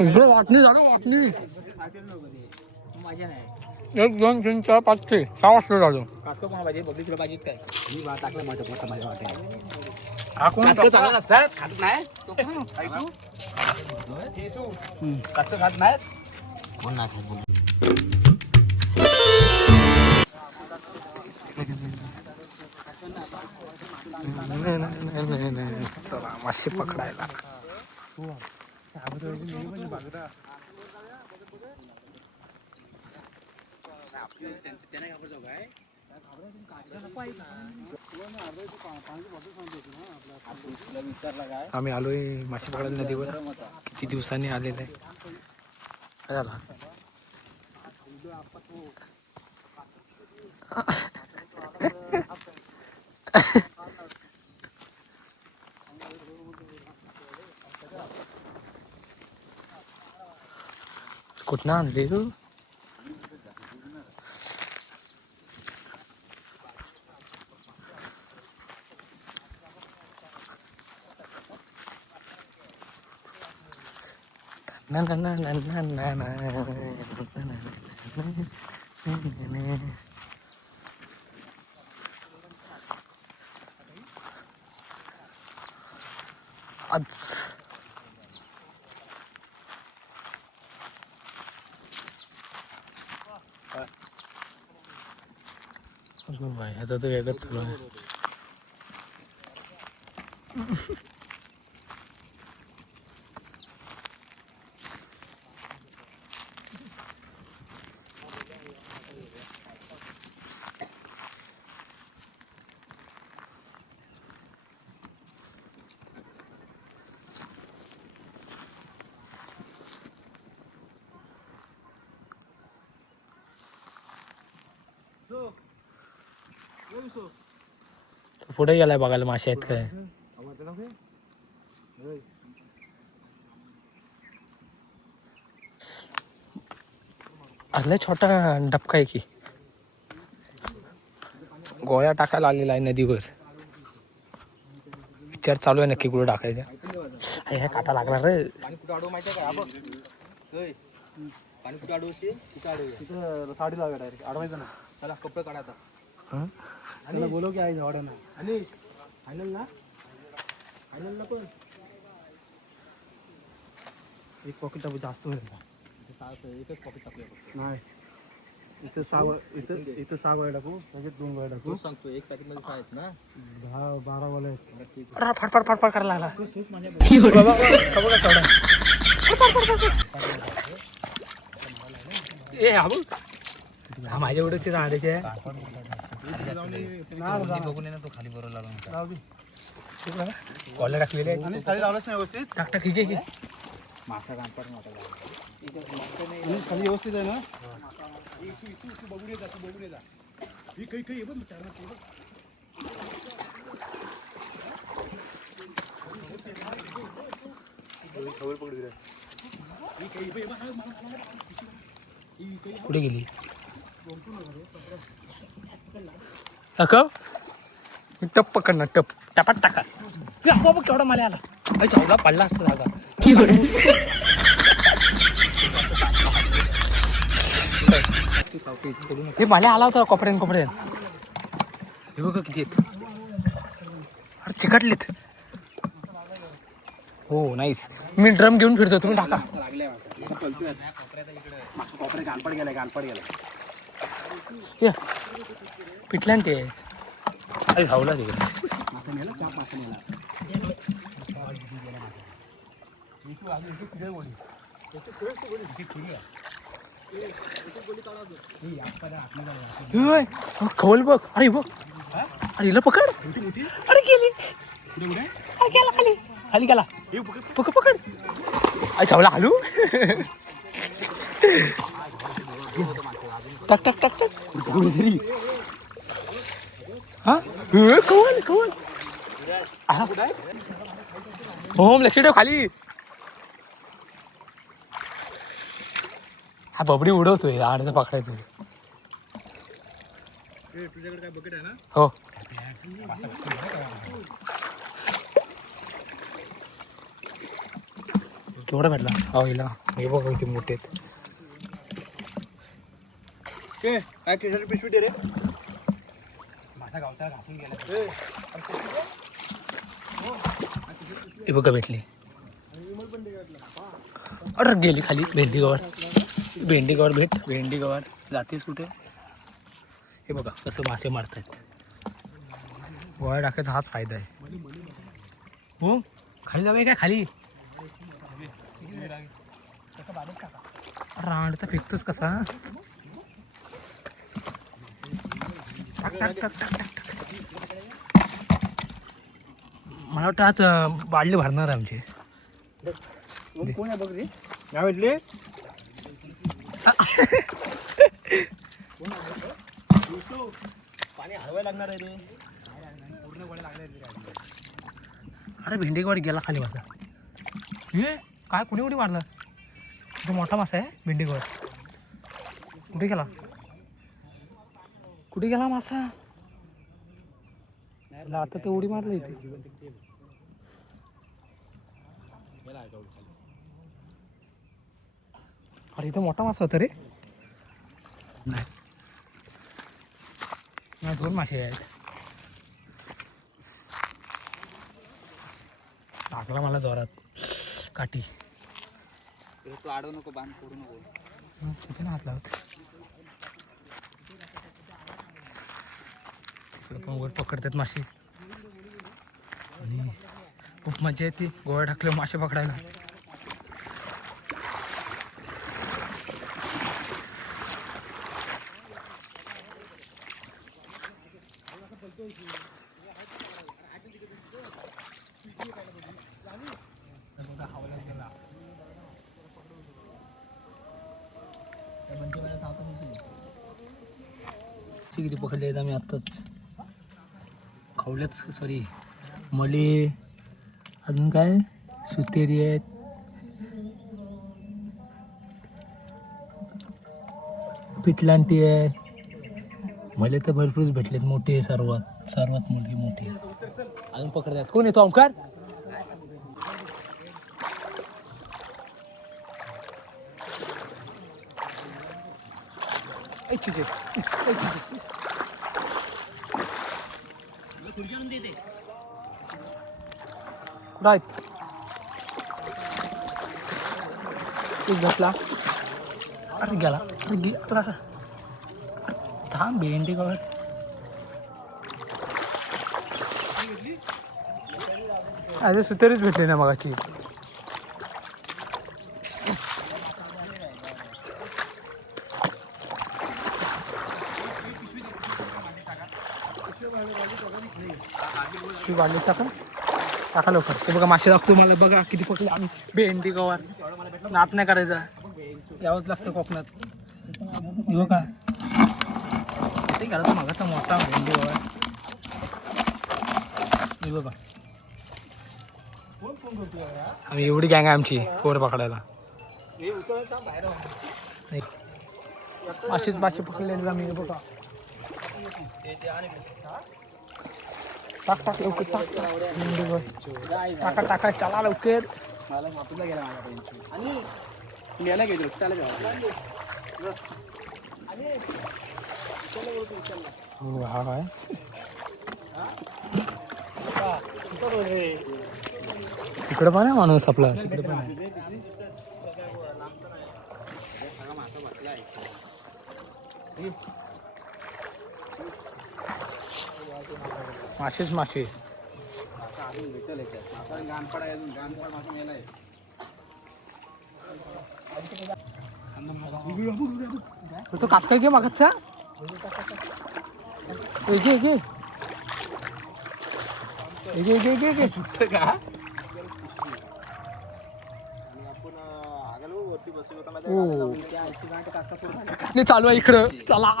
इकडे वाटणी झालं वाटणी. माझ्या नाही 1 2 3 4 5 6 6 वाजता झालो. कास्को कोणा पाहिजे बबली तुला पाहिजेत काय मी बा टाकलं मोठं माझ्या वाटे हा कोण कास्को चांगला नसतात खात नाही कच्चं खात नाहीत कोण नाही खात बोल चला मासे पकडायला. आम्ही आलोय मासे पकडायला नदीवर. किती दिवसांनी आलेलं आहे. काय झाला कुठनं आणले तू? ना ना ना ना ना ना ना. आज भाई ह्याचं तर वेगळंच चालू आहे. पुढे गेलाय बघायला मासे आहेत काय. असला छोटा डबका आहे की गोळ्या टाकायला आलेला आहे नदीवर. विचार चालू आहे नक्की कुठे टाकायचं. ह्या काटा लागणार रे. पाणी कुठं अडवू माहिती आहे का बघ पाणी कुठं अडवू कुठं अडवू तिथं साडी लावा डायरेक्ट अडवायचं ना चला कपडे काढायचा आणि बोलव की आहे झाडं ना आणि फायनल ना फायनलला पण एक पॉकेट जास्त होईल एकच पॉकेट टाकूया नाही इथं 6 इथं 6 गोळ्या टाकू त्याच्यात 2 गोळ्या टाकू सांगतो एक पॅकेट मध्ये 6 आहेत ना 10-12 वाले आहेत. फटफट फटफट करायला लागला. ए हा बघ हा माझ्या एवढंच राहण्याचे आहे. बघून ये ना तो खाली बरोबर लागला कॉलर टाकलेले आहेत. खाली लावलंच नाही व्यवस्थित टाक टाक ठीक आहे की मासा कांपड मोठा खाली व्यवस्थित आहे ना बघून येत बघून येत ही काही काही बघ कुठे गेली अकव टप पकडणार टप टपात टाका बाबा केवढा मला आला चौदा पडला असता जागा हे मला आला होता कपड्यान हे बघ किती आहेत. अरे चिकटलेत. हो नाईस. मी ड्रम घेऊन फिरतो तुम्ही टाका. कपडे गाणपड गेलाय पिटल्या ते अरे धावला तिकडे खवल बघ. अरे बघ अरे हिला पकड. अरे गेली गेला खाली खाली गेला पकड पकड अरे चावला हालू टक टक टक टक हा खवल खवल होम लक्ष ठेव खाली. हा बबडी उडवतोय आडचं पकडायचं. तुझ्याकडे काय बकेट आहे ना हो केवढा भेटला हवाईला हे बघा किती मोठे आहेत. काय केशरी पिशवी दे रे. माझ्या गावचा घासून गेला. हे बघा भेटली. अरे गेली खाली भेंडी गवार भेंडी गवार जातेच कुठे. हे बघा कसं मासे मारतायत. गोळा टाकायचा हाच फायदा आहे. हो खाली जाऊया काय खाली. रांडचा फेकतोच कसा. टाक टाक टाक टाक टाक. मला वाटतं आज बाडली भरणार आहे आमची. कोण आहे बघ रे. काय भेटले. पाणी हलवायला लागणार आहे रे. पूर्ण गोळ्या लागणार रे. अरे भेंडी गवार गेला खाली माझा. हे काय कुणी कुणी मारलं. तो मोठा मासा आहे भेंडी गवार. कुठे गेला मासा. आता ते उडी मारलं इथे. अरे इथं मोठा मासा होता रे. नाही 2 मासे आहेत. टाकला मला जोरात काठी. तू आडवू नको बांध करू नको. तिथे ना हात लावत. तिकडे पण वर पकडतात मासे. आणि खूप मजा येते गोळा टाकले मासे पकडायला. किती पकडले आहेत आम्ही आत्ताच. खावल्याच सॉरी मले अजून काय सुतेरी आहेत. पिटलांटी आहे. मले तर भरपूरच भेटलेत मोठे. सर्वात मोठी अजून पकडतात. कोण येतो ओमकार. अरे गेला. थांब भेंडी गवार. अरे सुतेरीच भेटली ना मगाची. वाढली टाका लवकर. ते बघा मासे दाखवतो मला. बघा किती पकडले आम्ही. भेंडी गवार नात नाही करायचा. यावंच लागतं कोकणात. बघा ते घराचा मागाचा मोठा भेंडी गवार. हे बघा आम्ही एवढी गँग आहे आमची पोर पकडायला. अशीच मासे पकडलेले आम्ही. बघा टाक लवकर टाका चला लवकर. मला वापरला गेला माझ्या आणि गेला गेलो त्याला हो हा काय तिकडे पण आहे माणूस आपला. तिकडे पण आहे. मासेच मासे. तो कातकाय घे मागचा. घे चालू आहे इकडं. चला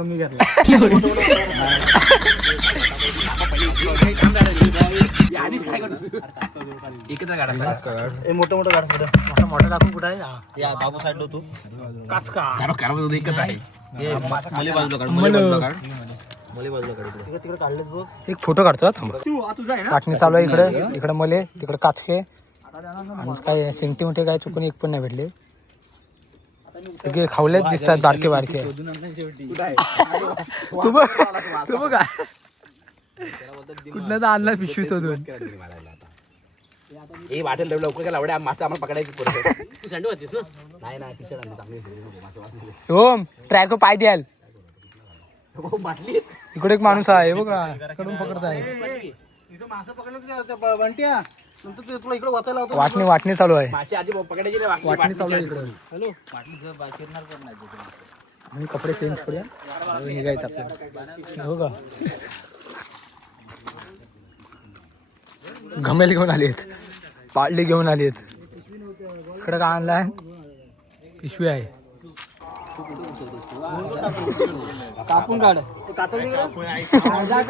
मी घेतला एकत्र गाडा मोठं मोठं गाड मोठा टाकून कुठं आहे या बाबू साईडला तू काचका एकच आहे मले बाजूला काढ तिकडे काढलेत बघ. एक फोटो काढतो थांब वाटणी चालू आहे इकडे इकडे मले तिकडे काचके आणि काय शेंगटी मोठे काय चुकून एक पण नाही भेटले सगळे खावलेच दिसतात बारके बारके तू बघ काय कुठलं तर आणला पिशवी शोधून हे वाटेल लवकर काय लावड्या मासा आम्हाला पकडायची तू सँडो होतीस ना नाही टी शर्ट आणली चांगली ओम ट्रॅक पाय द्याल बाटली इकडे एक माणूस आहे बघा इकडून पकडत आहे मासा पकडलं बंट्या नंतर तुला इकडे वाचायला होतं वाटणी चालू आहे मासे आधी पकडायची वाटणी चालू आहे इकडे हॅलो बाटली शिरणार पण नाही आम्ही कपडे चेंज करूया निघायचं आपल्याला हो का घमेल घेऊन आलेत बाटली घेऊन आलेत इकडे काय आणलाय पिशवी आहे कापून काढ अर्धा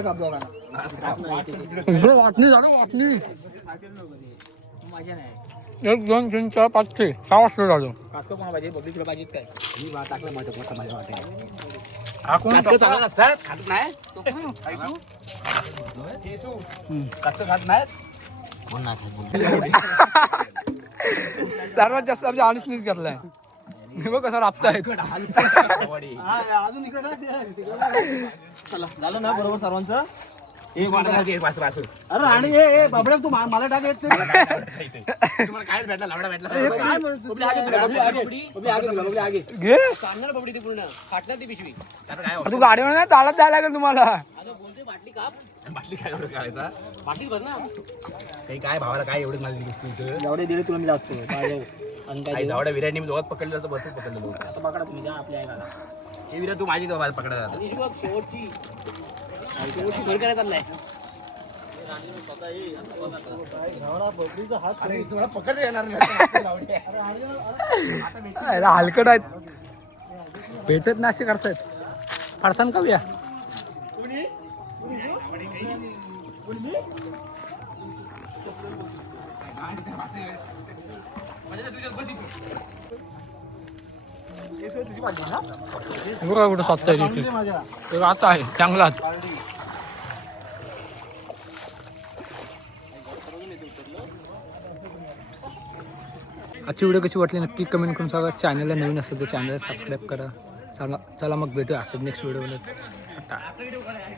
काप इकडे वाटणी झालं वाटणी एक दोन तीन चार पाच छे 6 वाजता झालं कासका कोणा पाहिजे बबली पाहिजे काय मी टाकलं मोठं माझ्या वाटे हा कोण चांगला नसतात खात नाही कच्चं खात नाहीत सर्वात जास्त आमच्या अनिशनीच घेतलाय मी बघ कसं राबताय अजून इकडे चला झालं ना बरोबर सर्वांचं अरे आणि ए बाबड्या तू मला टाक येत काय भेटला लावडा भेटला घे पबडी ती पूर्ण फाटणार ती पिशवी तू गाडीवर नाही चालत जायला लागेल तुम्हाला बाटली काप बाटली काय एवढं करायचा बाटली भर ना काही काय भावाला काय एवढं माझी दिसतो एवढे दिले तुला मी जास्त जावड्या विराने मी दोघात पकडलं असं भरपूर पकडलं आता पकडा तुमच्या आपल्या आहे हे विरा तू माझी पकडा जातात शेवटची घर करायचा नाही पकड येणार हलकट आहेत भेटत ना असे करतायत फारसान खाऊया बघा कुठं स्वतः एक आता आहे चांगलाच आजची व्हिडिओ कशी वाटली नक्की कमेंट करून सांगा चॅनलला नवीन असेल तर चॅनलला सबस्क्राईब करा चला मग भेटूया असं नेक्स्ट व्हिडिओमध्ये